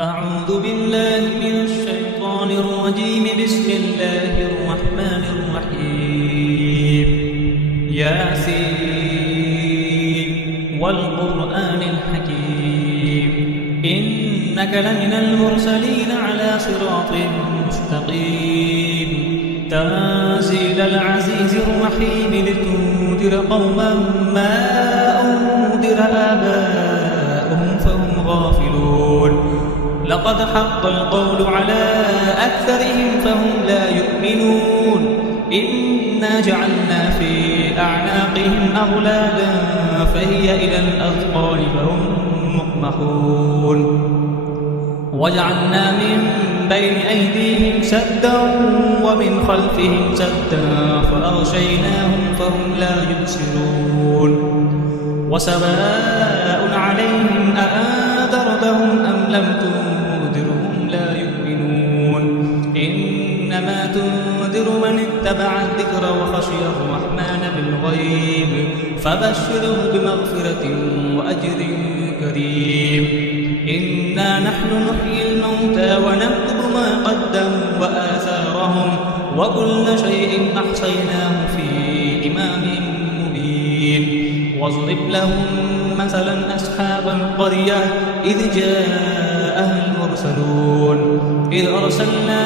أعوذ بالله من الشيطان الرجيم. بسم الله الرحمن الرحيم. ياسين والقرآن الحكيم إنك لمن المرسلين على صراط مستقيم تنزيل العزيز الرحيم لتنذر قوما ما أنذر آباؤهم فهم غافلون. لقد حق القول على أكثرهم فهم لا يؤمنون. إنا جعلنا في أعناقهم أغلالا فهي إلى الأذقان فهم مقمحون. وجعلنا من بين أيديهم سدا ومن خلفهم سدا فأغشيناهم فهم لا يبصرون. وسواء عليهم أأنذرتهم أم لم تنذرهم لا يؤمنون. إنما تنذر من اتبع الذكر وخشي الرحمن بالغيب فبشره بمغفرة وأجر كريم. إنا نحن نحيي الموتى ونكتب ما قدموا وآثارهم وكل شيء أحصيناه في إمام مبين. واضرب لهم مثلا أصحاب القرية إذ جاءها المرسلون إذ أرسلنا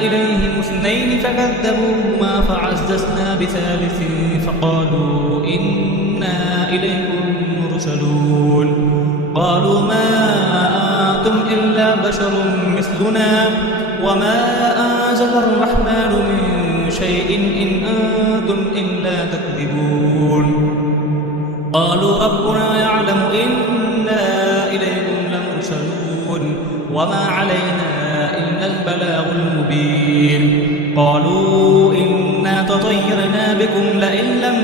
إليهم 2 فكذبوهما فعززنا بثالث فقالوا إنا إليكم مرسلون. قالوا ما أنتم إلا بشر مثلنا وما أنزل الرحمن من شيء إن أنتم إلا تكذبون. قالوا ربنا يعلم إنا إليكم لمرسلون وما علينا إلا البلاغ المبين. قالوا إنا تطيرنا بكم لئن لم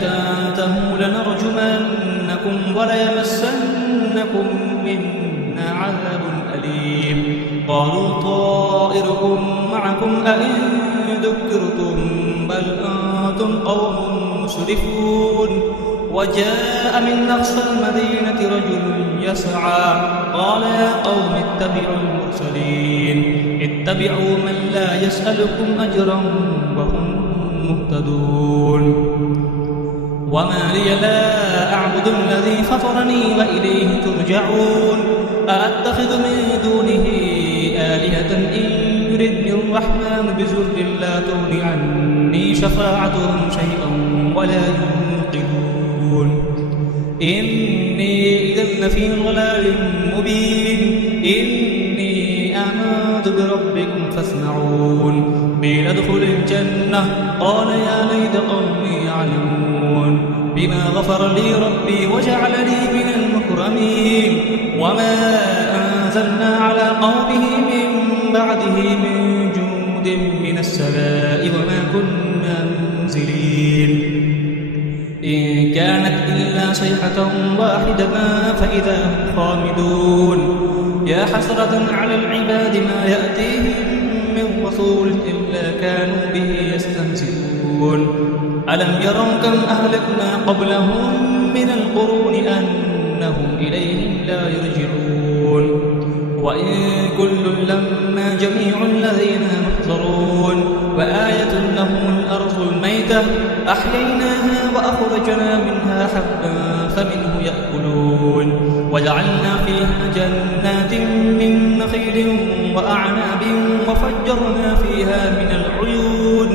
تنتهوا لنرجمنكم وليمسنكم منا عذاب أليم. قالوا طائركم معكم أئن ذكرتم بل أنتم قوم مسرفون. وجاء من أقصى المدينة رجل يسعى قال يا قوم اتبعوا المرسلين اتبعوا من لا يسألكم أجرا وهم مهتدون. وما لي لا أعبد الذي فطرني وإليه ترجعون. أأتخذ من دونه آلهة إن يردني الرحمن بضر لا تغن عني شفاعتهم شيئا ولا ينقذون. إني إذا لفي ضلال مبين. إني آمنت بربكم فاسمعون. قيل ادخل الجنة قال يا ليت قومي يعلمون بما غفر لي ربي وجعلني من المكرمين. وما أنزلنا على قومه من بعده من جند من السماء وما كنا منزلين. إن كانت إلا صيحة واحدة فإذا هم خامدون. يا حسرة على العباد ما يأتيهم من رسول إلا كانوا به يستهزئون. ألم يروا كم أهلكنا قبلهم من القرون أنهم إليهم لا يرجعون. وإن كل لما جميع الذين محضرون. وآية لهم الأرض الميتة أحييناها وأخرجنا منها حبا فمنه يأكلون. وجعلنا فيها جنات من نخيل وأعناب وفجرنا فيها من العيون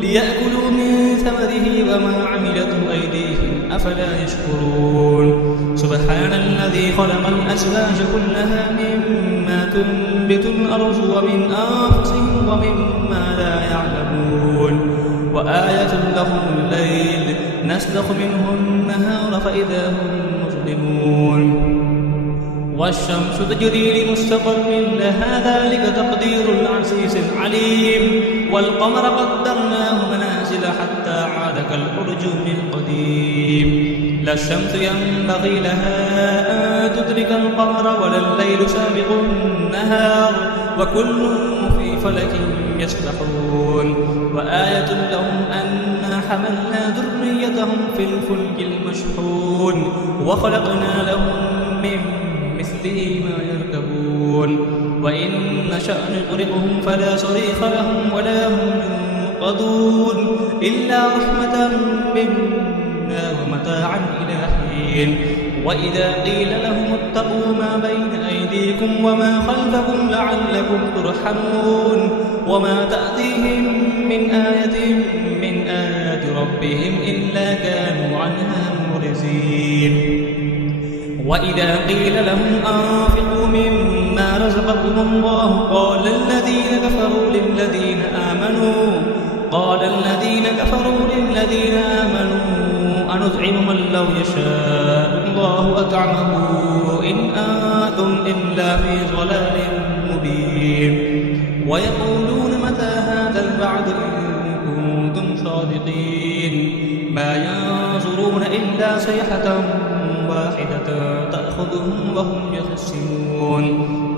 ليأكلوا من ثمره وما عملته أيديهم أفلا يشكرون. سبحان الذي خلق الأزواج كلها مما تنبت الأرض ومن أنفسهم ومما لا يعلمون. وآية لهم الليل نسلخ منه النهار فإذا هم مظلمون. والشمس تجري لمستقر لها ذلك تقدير العزيز العليم. والقمر قدرناه منازل حتى عاد كالأرجون القديم. لا الشمس ينبغي لها أن تدرك القمر ولا الليل سابق النهار وكل في فلك يسبحون. وآية لهم أنا حملنا ذريتهم في الفلك المشحون وخلقنا لهم نشأ نغرقهم فلا صريخ لهم ولا هم ينقذون إلا رحمة منا ومتاعا إلى حين. وإذا قيل لهم اتقوا ما بين أيديكم وما خلفكم لعلكم ترحمون وما تأتيهم من آية من آيات ربهم إلا كانوا عنها معرضين. وإذا قيل لهم أنفقوا مما رزقكم الله قال الذين كفروا للذين آمنوا أنطعم من لو يشاء الله أطعمه إن أنتم إلا في ضلال مبين. ويقولون متى هذا الوعد إن كنتم صادقين ما ينظرون إلا صيحة واحدة تأخذهم وهم يخسرون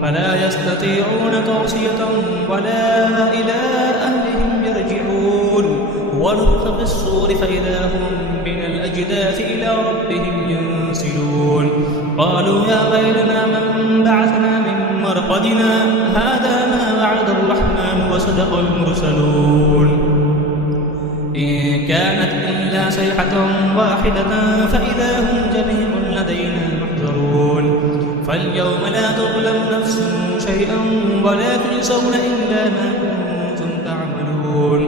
فلا يستطيعون توصية ولا إلى أهلهم يرجعون. ونفخ في الصور فإذا هم من الأجداث إلى ربهم ينسلون قالوا يا ويلنا من بعثنا من مرقدنا هذا ما وعد الرحمن وصدق المرسلون إن كانت إلا صيحة واحدة فإذا هم جميع لدينا محضرون. فاليوم لا تظلم نفس شيئا ولا تجزون إلا ما كنتم تعملون.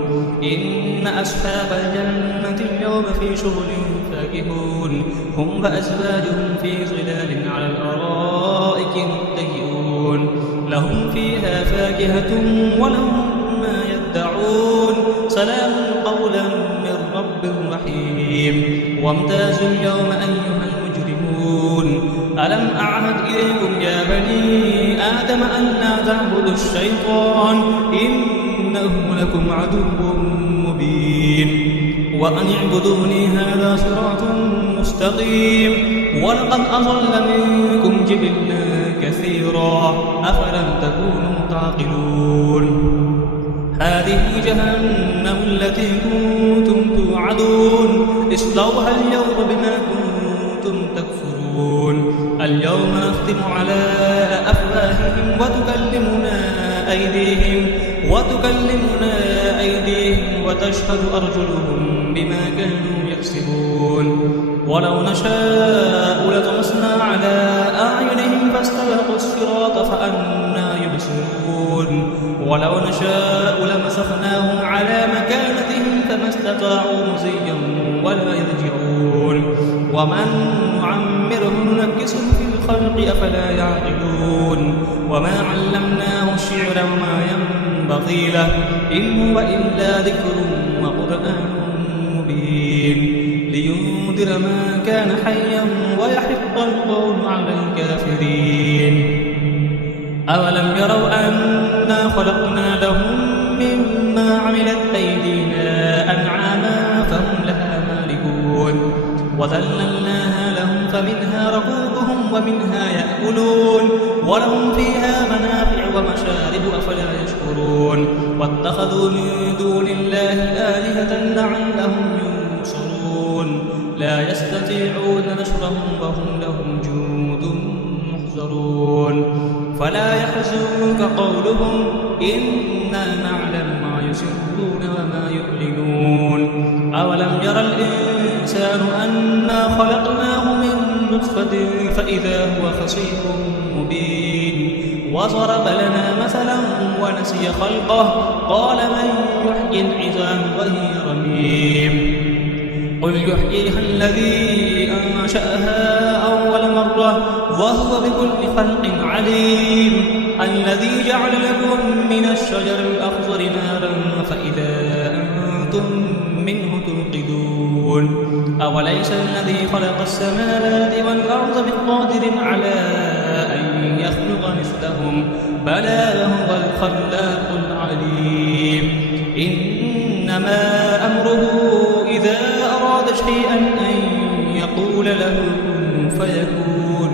إن أصحاب الجنة اليوم في شغل فاكهون هم وأزواجهم في ظلال على الأرائك متكئون لهم فيها فاكهة ولهم ما يدعون سلام قولا من رب رحيم. وامتازوا اليوم أيها المجرمون ألم أعهد إليكم يا بني آدم أن لا تعبدوا الشيطان إنه لكم عدو مبين. وأن اعبدوني هذا صراط مستقيم. ولقد أضل منكم جبلا كثيرا أفلم تكونوا تعقلون. هذه جهنم التي كنتم توعدون اصلوها اليوم بما كنتم تكفرون. اليوم نختم على أفواههم وتكلمنا أيديهم وتشهد أرجلهم بما كانوا يكسبون. ولو نشاء لطمسنا على أعينهم فاستبقوا الصراط فأنى يبصرون. ولو نشاء لمسخناهم على مكانتهم فما استطاعوا مضيا ولا يرجعون. ومن نعمره ننكسه في الخلق أفلا يعقلون. وما علمناه الشعر وما ينبغي له إن هو إلا ذكر وقرآن مبين لينذر من كان حيا ويحق القول على الكافرين. أولم يروا أنا خلقنا لهم مما عملت أيدينا أنعاما فهم لها مالكون وذللناها لهم فمنها ركوبهم ومنها يأكلون ولهم فيها منافع ومشارب أفلا يشكرون. واتخذوا من دون الله آلهة لعلهم ينصرون لا يستطيعون نصرهم وهم لهم جند محضرون. فلا يحزنك قولهم إنا نعلم ما يسرون وما يعلنون. أولم يرى الإنسان أنا خلقناه من نطفة فإذا هو خصيم مبين. وضرب لنا مثلا ونسي خلقه قال من يحيي العظام وهي رميم. قل يحييها الذي أنشأها أول مرة وهو بكل خلق عليم. الذي جعل لكم من الشجر الأخضر نارا فإذا أنتم منه توقدون. أوليس الذي خلق السماوات والأرض بقادر على أن يخلق مثلهم بلى هو الخلاق العليم. إنما أمره إذا أراد شيئا أن يقول له كن فيكون.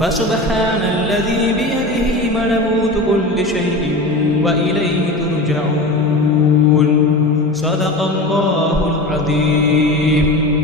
فسبحان الذي بيده ملكوت كل شيء وإليه ترجعون. صدق الله العظيم.